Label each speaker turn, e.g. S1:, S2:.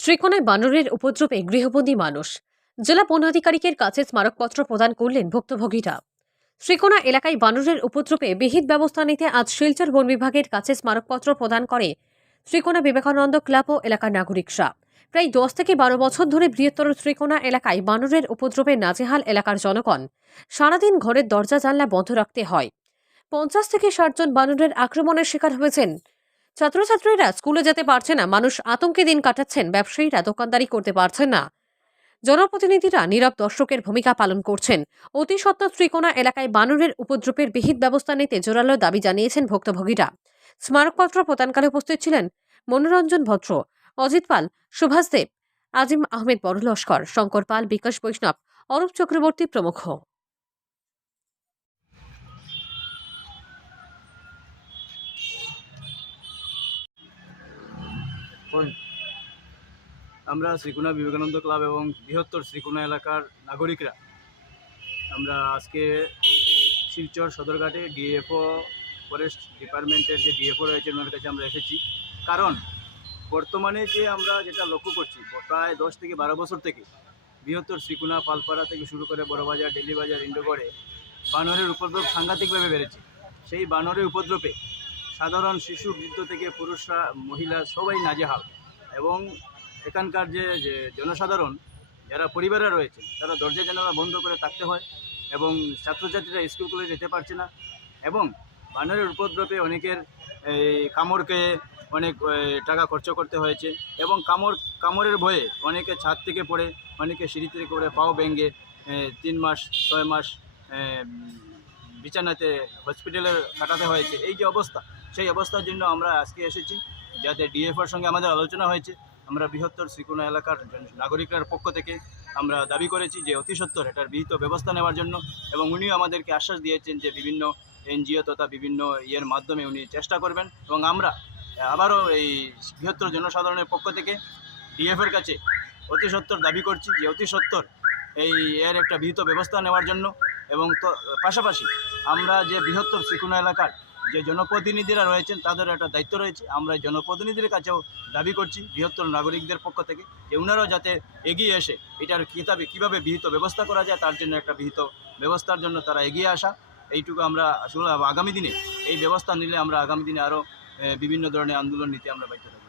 S1: শ্রীকোনায় বানরের উপদ্রবে গৃহবন্দী মানুষ। জেলা বন আধিকারিকের কাছে স্মারকপত্র প্রদান করলেন ভুক্তভোগীরা। শ্রীকোনা এলাকায় বানরের উপদ্রবে বিহিত ব্যবস্থা নিতে আজ শিলচর বন বিভাগের কাছে স্মারকপত্র প্রদান করে শ্রীকোনা বিবেকানন্দ ক্লাব ও এলাকার নাগরিকরা। প্রায় দশ থেকে বারো বছর ধরে বৃহত্তর শ্রীকোনা এলাকায় বানরের উপদ্রবে নাজেহাল এলাকার জনগণ। সারাদিন ঘরের দরজা জানলা বন্ধ রাখতে হয়। পঞ্চাশ থেকে ষাট জন বানরের আক্রমণের শিকার হয়েছেন ছাত্রছাত্রীরা স্কুলে যেতে পারছে না। মানুষ আতঙ্কে দিন কাটাচ্ছেন। ব্যবসায়ীরা দোকানদারি করতে পারছেন না। জনপ্রতিনিধিরা নীরব দর্শকের ভূমিকা পালন করছেন। অতি সত্ত্ব ত্রিকোণা এলাকায় বানরের উপদ্রবের বিহিত ব্যবস্থা নিতে জোরালো দাবি জানিয়েছেন ভুক্তভোগীরা। স্মারকপত্র প্রদানকালে উপস্থিত ছিলেন মনোরঞ্জন ভদ্র, অজিত পাল, সুভাষ দেব, আজিম আহমেদ বড় লস্কর, শঙ্কর পাল, বিকাশ বৈষ্ণব, অরূপ চক্রবর্তী প্রমুখ।
S2: আমরা শ্রীকোনা বিবেকানন্দ ক্লাব এবং বৃহত্তর শ্রীকোনা এলাকার নাগরিকরা আমরা আজকে শিলচর সদরঘাটে ডিএফও ফরেস্ট ডিপার্টমেন্টের যে ডিএফও রয়েছে, ওনার কাছে আমরা এসেছি। কারণ বর্তমানে যে আমরা যেটা লক্ষ্য করছি, প্রায় দশ থেকে বারো বছর থেকে বৃহত্তর শ্রীকোনা, পালপাড়া থেকে শুরু করে বড়বাজার ডেলি বাজার ইন্ডোগড়ে বানরের উপদ্রব সাংঘাতিকভাবে বেড়েছে। সেই বানরের উপদ্রবে সাধারণ শিশু, বৃদ্ধ থেকে পুরুষরা, মহিলা সবাই নাজেহাল। এবং এখানকার যে যে জনসাধারণ, যারা পরিবারে রয়েছে, তারা দরজা জানালা বন্ধ করে থাকতে হয় এবং ছাত্রছাত্রীরা স্কুল কলেজে যেতে পারছে না। এবং বানরের উপদ্রবে অনেকের, এই কামড়কে অনেক টাকা খরচ করতে হয়েছে এবং কামড়, কামড়ের ভয়ে অনেকে ছাদ থেকে পড়ে, অনেকে সিঁড়ি থেকে পড়ে, পাও ভেঙে তিন মাস, ছয় মাস বিছানাতে হসপিটালে কাটাতে হয়েছে। এই যে অবস্থা সেই অবস্থার জন্য আমরা আজকে এসেছি, যাতে ডিএফআর সঙ্গে আমাদের আলোচনা হয়েছে। আমরা বৃহত্তর শ্রীকোনা এলাকার নাগরিকদের পক্ষ থেকে আমরা দাবি করেছি যে অতি সত্বর এটার বিহিত ব্যবস্থা নেওয়ার জন্য এবং উনিও আমাদেরকে আশ্বাস দিয়েছেন যে বিভিন্ন এনজিও তথা বিভিন্ন ইয়ের মাধ্যমে উনি চেষ্টা করবেন এবং আমরা আবারও এই বৃহত্তর জনসাধারণের পক্ষ থেকে ডিএফের কাছে অতি সত্বর দাবি করছি যে অতি সত্বর এই এর একটা বিহিত ব্যবস্থা নেওয়ার জন্য এবং পাশাপাশি আমরা যে বৃহত্তর শ্রীকোনা এলাকার যে জনপ্রতিনিধিরা রয়েছেন তাদের একটা দায়িত্ব রয়েছে। আমরা জনপ্রতিনিধির কাছেও দাবি করছি, বৃহত্তর নাগরিকদের পক্ষ থেকে, যে ওনারাও যাতে এগিয়ে এসে এটার কিতাবে কীভাবে বিহিত ব্যবস্থা করা যায় তার জন্য একটা বিহিত ব্যবস্থার জন্য তারা এগিয়ে আসা। এইটুকু আমরা আসলে আগামী দিনে এই ব্যবস্থা নিলে আমরা আগামী দিনে আরও বিভিন্ন ধরনের আন্দোলন নিতে আমরা বাধ্য